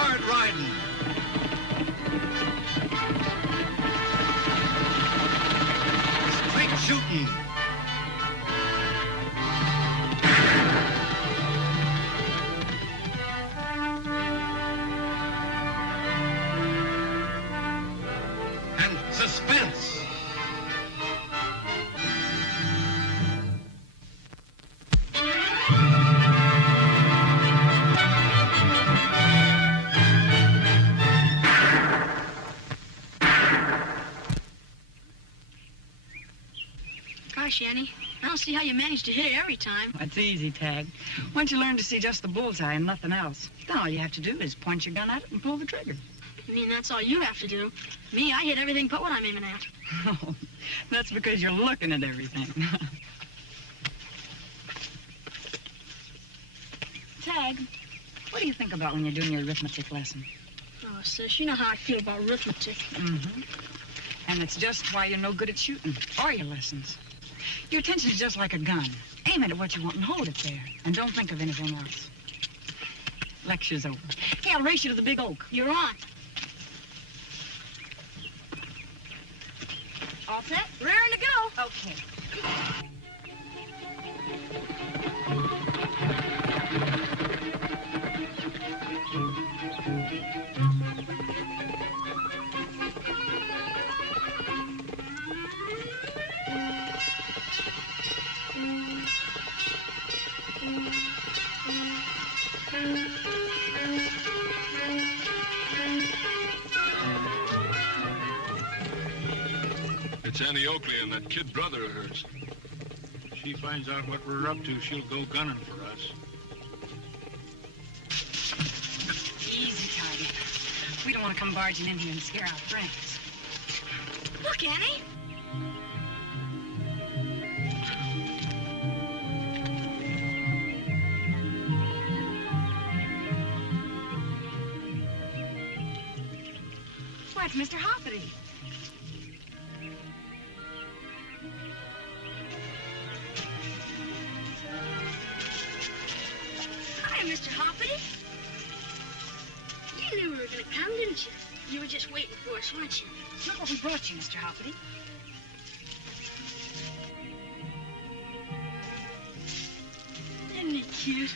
Hard riding. Straight shooting. And suspense. Gosh, Annie, I don't see how you manage to hit it every time. That's easy, Tag. Once you learn to see just the bullseye and nothing else, then all you have to do is point your gun at it and pull the trigger. I mean, that's all you have to do. Me, I hit everything but what I'm aiming at. Oh, that's because you're looking at everything. Tag, what do you think about when you're doing your arithmetic lesson? Oh, sis, you know how I feel about arithmetic. Mm-hmm. And it's just why you're no good at shooting or your lessons. Your attention's just like a gun. Aim it at what you want and hold it there. And don't think of anything else. Lecture's over. Hey, I'll race you to the big oak. You're on. All set? Raring to go. Okay. It's Annie Oakley and that kid brother of hers. If she finds out what we're up to, she'll go gunning for us. Easy, Target. We don't want to come barging in here and scare our friends. Look, Annie. Why, it's Mr. Hoppity. Hi, Mr. Hoppity. You knew we were going to come, didn't you? You were just waiting for us, weren't you? Look what we brought you, Mr. Hoppity. Isn't he cute?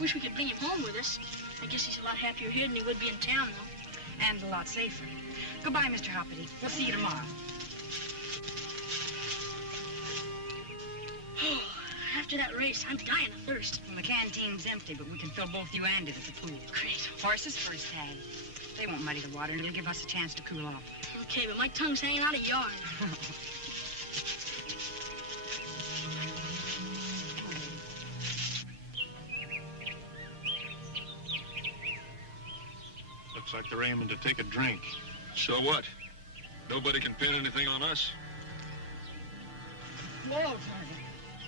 Wish we could bring him home with us. I guess he's a lot happier here than he would be in town, though. And a lot safer. Goodbye, Mr. Hoppity. We'll see you tomorrow. Oh, after that race, I'm dying of thirst. Well, the canteen's empty, but we can fill both you and it at the pool. Great. Horses first, Tag. They won't muddy the water, and it'll give us a chance to cool off. Okay, but my tongue's hanging out of yarn. Looks like they're aiming to take a drink. So what? Nobody can pin anything on us? Whoa, Target.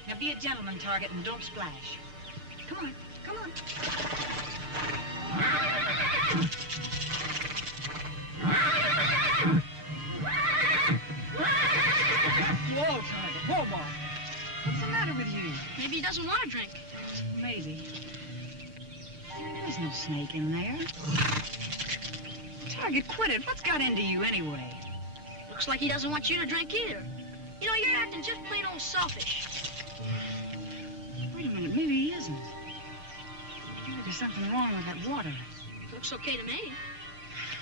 Now be a gentleman, Target, and don't splash. Come on, come on. Whoa, Target. Whoa, boy. What's the matter with you? Maybe he doesn't want a drink. Maybe. There's no snake in there. Target, quit it. What's got into you anyway? Looks like he doesn't want you to drink either. You know, you're acting just plain old selfish. Wait a minute, maybe he isn't. Maybe there's something wrong with that water. Looks okay to me.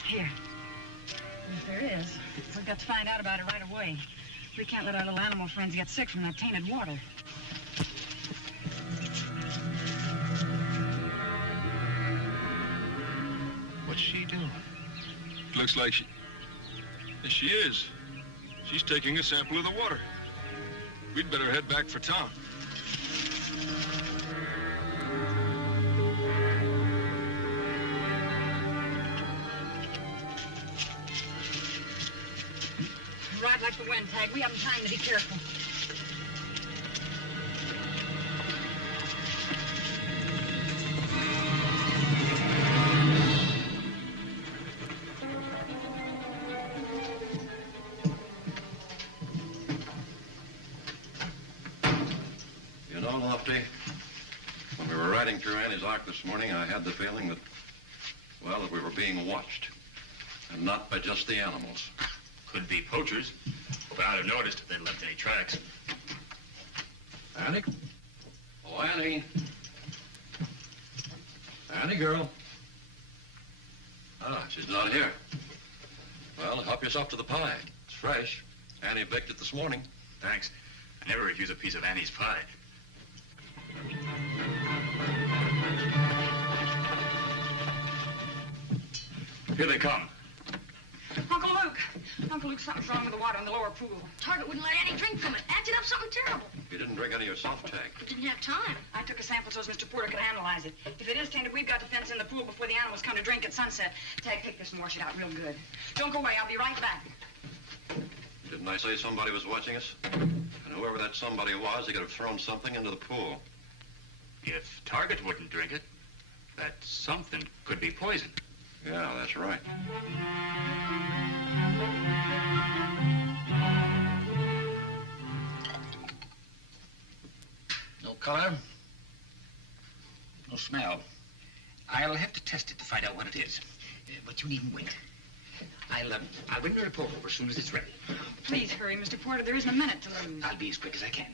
Here. If there is, we've got to find out about it right away. We can't let our little animal friends get sick from that tainted water. What's she doing? Looks like she... Yes, she is. She's taking a sample of the water. We'd better head back for town. Ride like the wind, Tag. We haven't time to be careful. You know, Lofty, when we were riding through Annie's Ark this morning, I had the feeling that, well, that we were being watched. And not by just the animals. Could be poachers, but I'd have noticed if they'd left any tracks. Annie? Oh, Annie. Annie, girl. Ah, she's not here. Well, help yourself to the pie. It's fresh. Annie baked it this morning. Thanks. I never refuse a piece of Annie's pie. Here they come. Uncle Luke, something's wrong with the water in the lower pool. Target wouldn't let Annie drink from it. Acted up something terrible. You didn't drink any of your soft tank. We didn't have time. I took a sample so as Mr. Porter could analyze it. If it is tainted, we've got to fence in the pool before the animals come to drink at sunset. Tag, take this and wash it out real good. Don't go away. I'll be right back. Didn't I say somebody was watching us? And whoever that somebody was, he could have thrown something into the pool. If Target wouldn't drink it, that something could be poison. Yeah, that's right. No color. No smell. I'll have to test it to find out what it is. But you needn't wait. I'll bring the report over as soon as it's ready. Please hurry, Mr. Porter. There isn't a minute to lose. I'll be as quick as I can.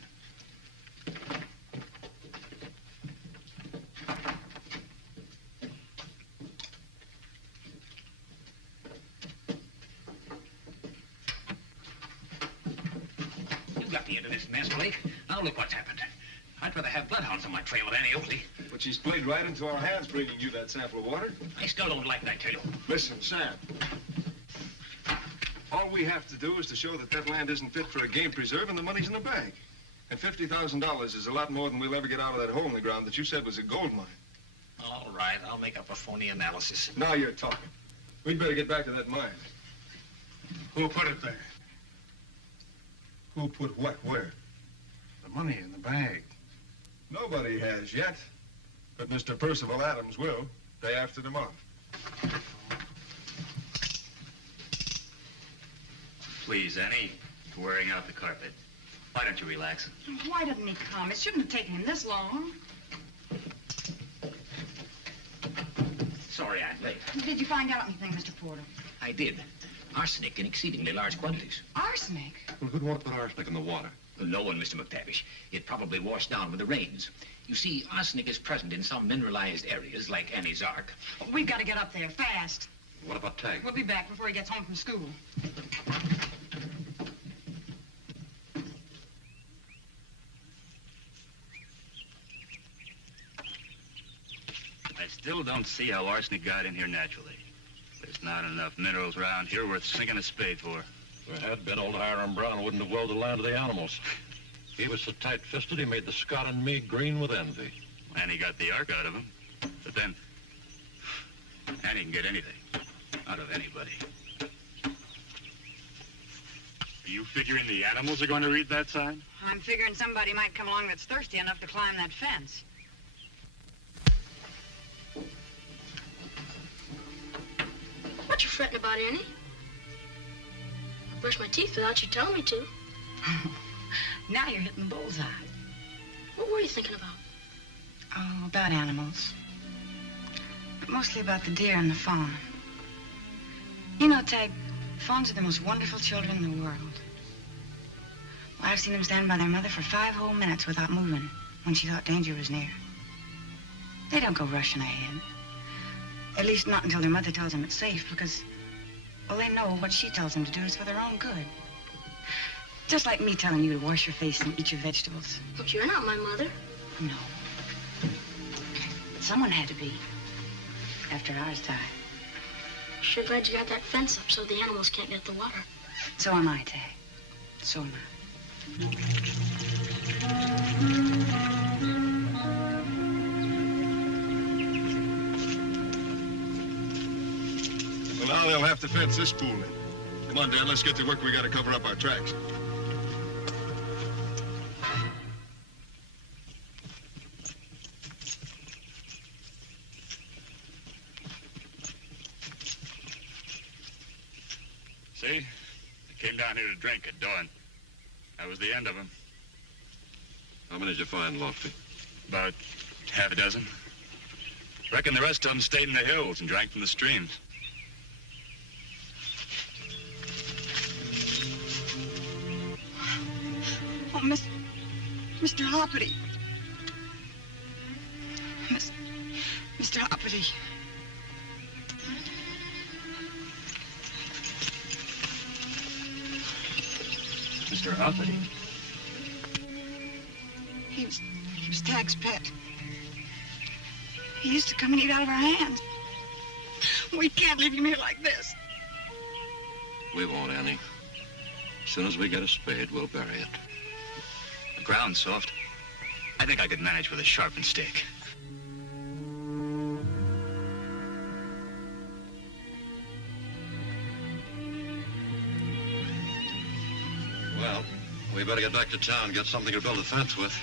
You got me into this mess, Blake. Now look what's happened. I'd rather have bloodhounds on my trail than Annie Oakley. But she's played right into our hands bringing you that sample of water. I still don't like it, I tell you. Listen, Sam. All we have to do is to show that that land isn't fit for a game preserve and the money's in the bank. And $50,000 is a lot more than we'll ever get out of that hole in the ground that you said was a gold mine. All right, I'll make up a phony analysis. Now you're talking. We'd better get back to that mine. Who put it there? Who put what where? The money in the bag. Nobody has yet. But Mr. Percival Adams will, day after tomorrow. Please, Annie, you're wearing out the carpet. Why don't you relax? Why didn't he come? It shouldn't have taken him this long. Sorry, I'm late. Did you find out anything, Mr. Porter? I did. Arsenic in exceedingly large quantities. Arsenic? Well, who'd want to put arsenic in the water? No one, Mr. McTavish. It probably washed down with the rains. You see, arsenic is present in some mineralized areas, like Annie's Ark. We've got to get up there fast. What about Tag? We'll be back before he gets home from school. I still don't see how arsenic got in here naturally. There's not enough minerals around here worth sinking a spade for. If there had been, old Hiram Brown wouldn't have willed the land to the animals. He was so tight-fisted, he made the Scott and me green with envy. And he got the ark out of him. But then, Annie can get anything out of anybody. Are you figuring the animals are going to read that sign? I'm figuring somebody might come along that's thirsty enough to climb that fence. What you fretting about, Annie? I brushed my teeth without you telling me to. Now you're hitting bullseye. What were you thinking about? Oh, about animals. But mostly about the deer and the fawn. You know, Tag, fawns are the most wonderful children in the world. Well, I've seen them stand by their mother for 5 whole minutes without moving when she thought danger was near. They don't go rushing ahead. At least not until their mother tells them it's safe, because, well, they know what she tells them to do is for their own good. Just like me telling you to wash your face and eat your vegetables. But you're not my mother. No. But someone had to be. After ours died. Sure glad you got that fence up so the animals can't get the water. So am I, Tag. So am I. Well, now they'll have to fence this pool in. Come on, Dad, let's get to work. We gotta cover up our tracks. See? They came down here to drink at dawn. That was the end of them. How many did you find, Lofty? About half a dozen. Reckon the rest of them stayed in the hills and drank from the streams. Mr. Hoppity. Mr. Hoppity. Mr. Hoppity. He was Tag's pet. He used to come and eat out of our hands. We can't leave him here like this. We won't, Annie. As soon as we get a spade, we'll bury it. The ground's soft. I think I could manage with a sharpened stake. Well, we better get back to town and get something to build a fence with.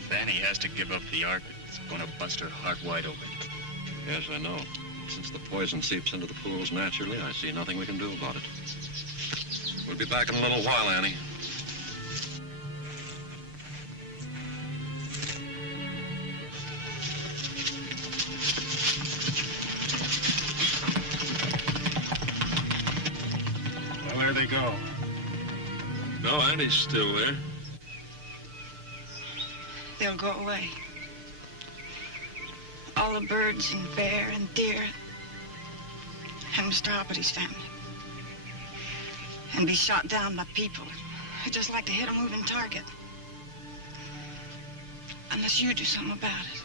If Annie has to give up the ark, it's going to bust her heart wide open. Yes, I know. Since the poison seeps into the pools naturally, I see nothing we can do about it. We'll be back in a little while, Annie. Well, there they go. No, Annie's still there. They'll go away. All the birds and bear and deer and Mr. Hoppity's family. And be shot down by people who just like to hit a moving target. Unless you do something about it.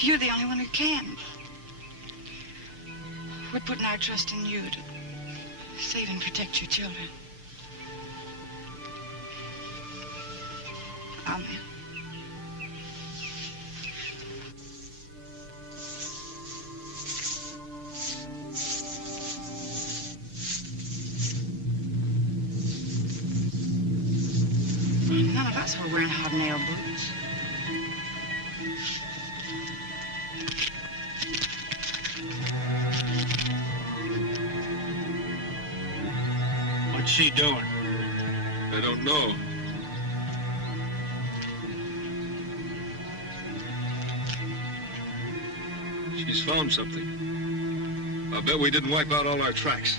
You're the only one who can. We're putting our trust in you to save and protect your children. Amen. None of us were wearing hobnail boots. What's she doing? I don't know. She's found something. I bet we didn't wipe out all our tracks.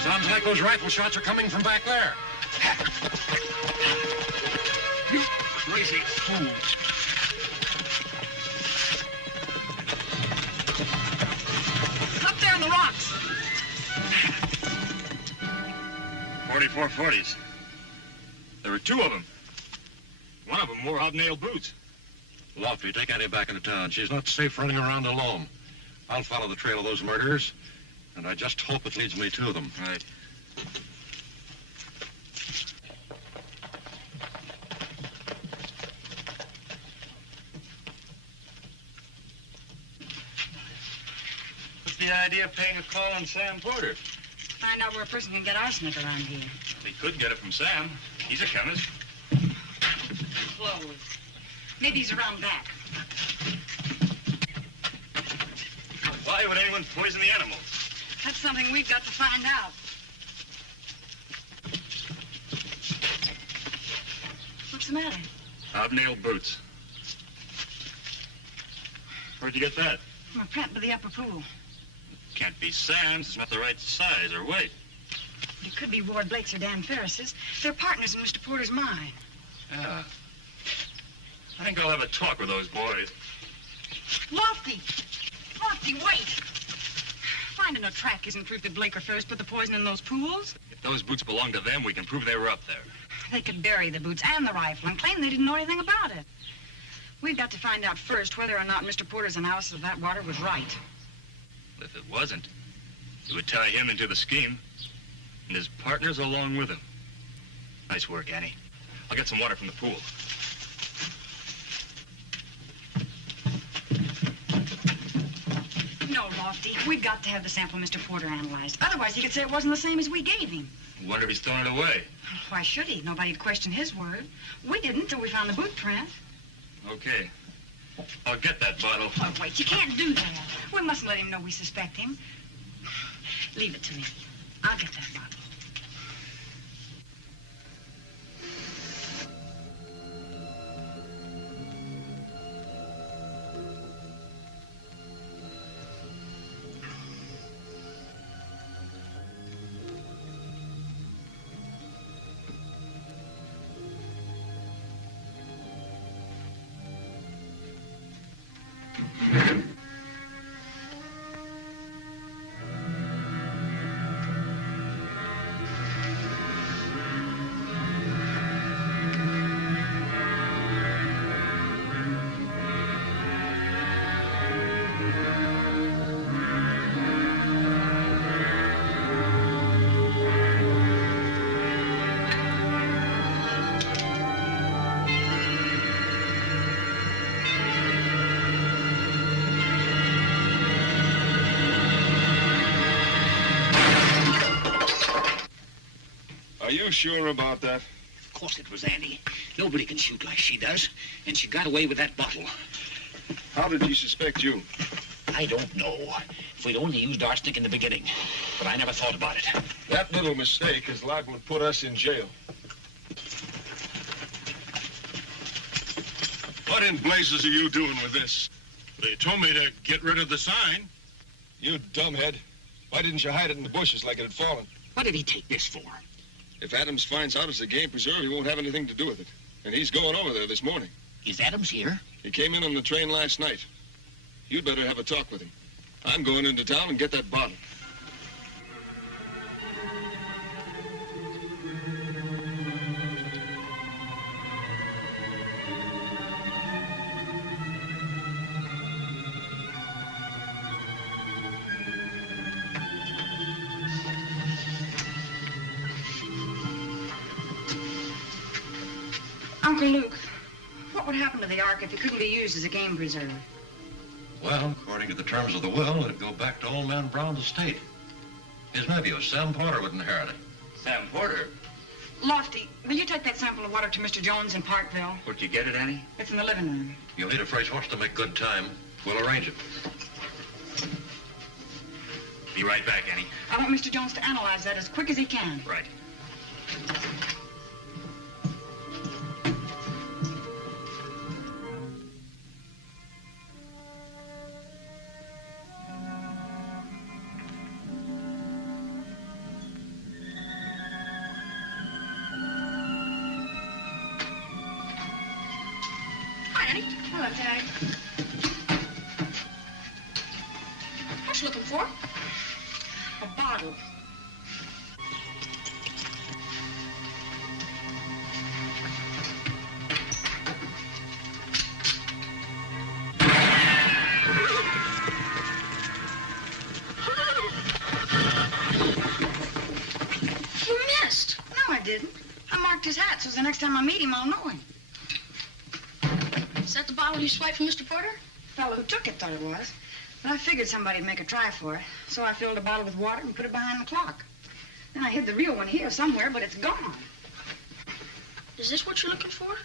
Sounds like those rifle shots are coming from back there. You crazy fools. Up there in the rocks. 44 40s. There were two of them. One of them wore hobnail boots. Lofty, take Annie back into town. She's not safe running around alone. I'll follow the trail of those murderers, and I just hope it leads me to them. Right. What's the idea of paying a call on Sam Porter? Find out where a person can get arsenic around here. We could get it from Sam. He's a chemist. Clothes. Maybe he's around back. Why would anyone poison the animals? That's something we've got to find out. What's the matter? Hobnail boots. Where'd you get that? From a print by the upper pool. Can't be Sam's. It's not the right size or weight. It could be Ward Blake's or Dan Ferris's. They're partners in Mr. Porter's mine. Yeah. I think I'll have a talk with those boys. Lofty! Lofty, wait! Finding a track isn't proof that Blake or Ferris put the poison in those pools. If those boots belong to them, we can prove they were up there. They could bury the boots and the rifle and claim they didn't know anything about it. We've got to find out first whether or not Mr. Porter's analysis of that water was right. If it wasn't, it would tie him into the scheme, and his partners along with him. Nice work, Annie. I'll get some water from the pool. No, Lofty. We've got to have the sample Mr. Porter analyzed. Otherwise, he could say it wasn't the same as we gave him. Wonder if he's throwing it away. Why should he? Nobody'd question his word. We didn't till we found the boot print. Okay. I'll get that bottle. Oh, wait, you can't do that. We mustn't let him know we suspect him. Leave it to me. I'll get that bottle. Are you sure about that? Of course it was Annie. Nobody can shoot like she does. And she got away with that bottle. How did he suspect you? I don't know. If we'd only used arsenic in the beginning. But I never thought about it. That little mistake is liable to put us in jail. What in blazes are you doing with this? They told me to get rid of the sign. You dumbhead. Why didn't you hide it in the bushes like it had fallen? What did he take this for? If Adams finds out it's a game preserve, he won't have anything to do with it. And he's going over there this morning. Is Adams here? He came in on the train last night. You'd better have a talk with him. I'm going into town and get that bottle. Uncle Luke, what would happen to the Ark if it couldn't be used as a game preserve? Well, according to the terms of the will, it'd go back to old man Brown's estate. His nephew, Sam Porter, would inherit it. Sam Porter? Lofty, will you take that sample of water to Mr. Jones in Parkville? Where'd you get it, Annie? It's in the living room. You'll need a fresh horse to make good time. We'll arrange it. Be right back, Annie. I want Mr. Jones to analyze that as quick as he can. Right. Hi, Annie. Hello, Tag. What you looking for? A bottle. You missed. No, I didn't. I marked his hat, so the next time I meet him, I'll know him. Is that the bottle you swiped from Mr. Porter? The fellow who took it thought it was. But I figured somebody'd make a try for it. So I filled a bottle with water and put it behind the clock. Then I hid the real one here somewhere, but it's gone. Is this what you're looking for?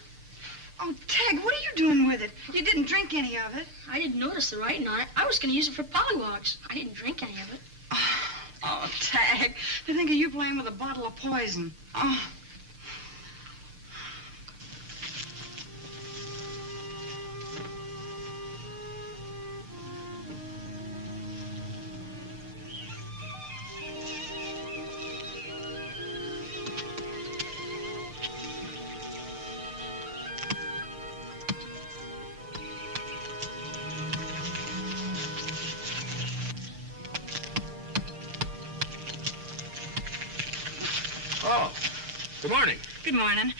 Oh, Tag, what are you doing with it? You didn't drink any of it. I didn't notice the writing on it. I was going to use it for pollywogs. I didn't drink any of it. Oh, Tag, to think of you playing with a bottle of poison. Oh. Oh, good morning. Good morning.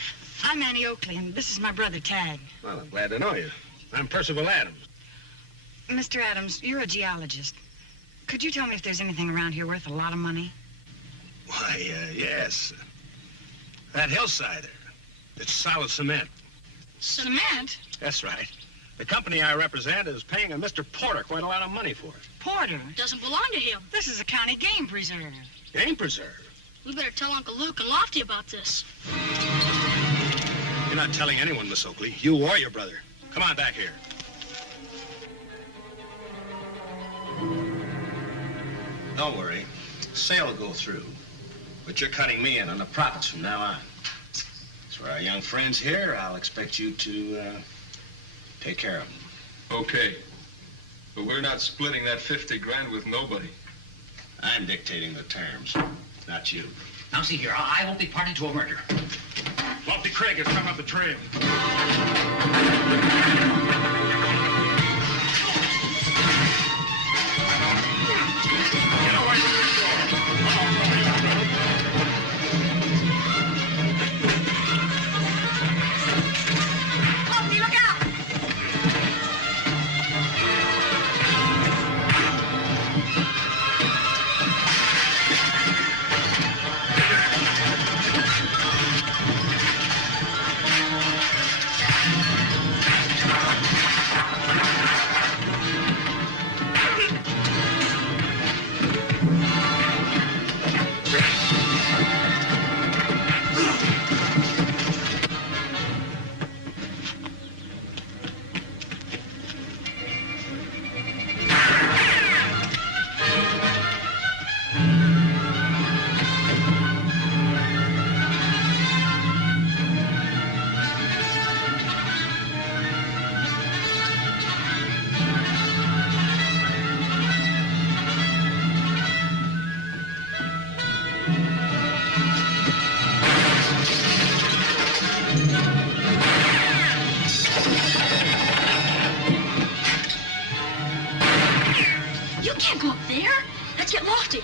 I'm Annie Oakley, and this is my brother, Tag. Well, I'm glad to know you. I'm Percival Adams. Mr. Adams, you're a geologist. Could you tell me if there's anything around here worth a lot of money? Why, yes. That hillside there, it's solid cement. Cement? That's right. The company I represent is paying a Mr. Porter quite a lot of money for it. Porter, Doesn't belong to him. this is a county game preserve. Game preserve. We better tell Uncle Luke and Lofty about this. You're not telling anyone, Miss Oakley. You or your brother. Come on back here. Don't worry. The sale will go through. But you're cutting me in on the profits from now on. As for our young friends here, I'll expect you to take care of them. Okay. But we're not splitting that 50 grand with nobody. I'm dictating the terms, not you. Now, see here, I won't be party to a murder. Lofty Craig has come up the trail. Get away from this door. Lofty, look out! You can't go up there. Let's get Lofty.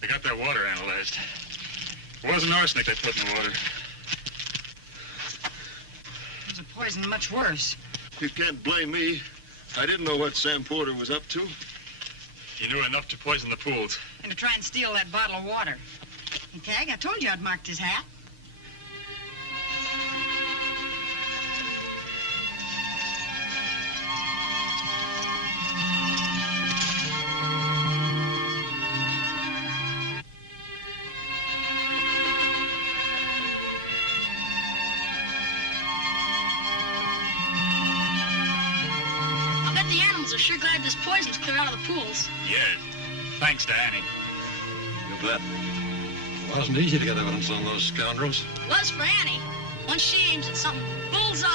They got their water analyzed. It wasn't arsenic they put in the water. There's a poison much worse. You can't blame me. I didn't know what Sam Porter was up to. He knew enough to poison the pools. And to try and steal that bottle of water. Hey, Tag, I told you I'd marked his hat. I bet the animals are sure glad this poison's clear out of the pools. Yeah, thanks to Annie. You bet. It wasn't easy to get evidence on those scoundrels. Was for Annie. Once she aims at something, bullseye.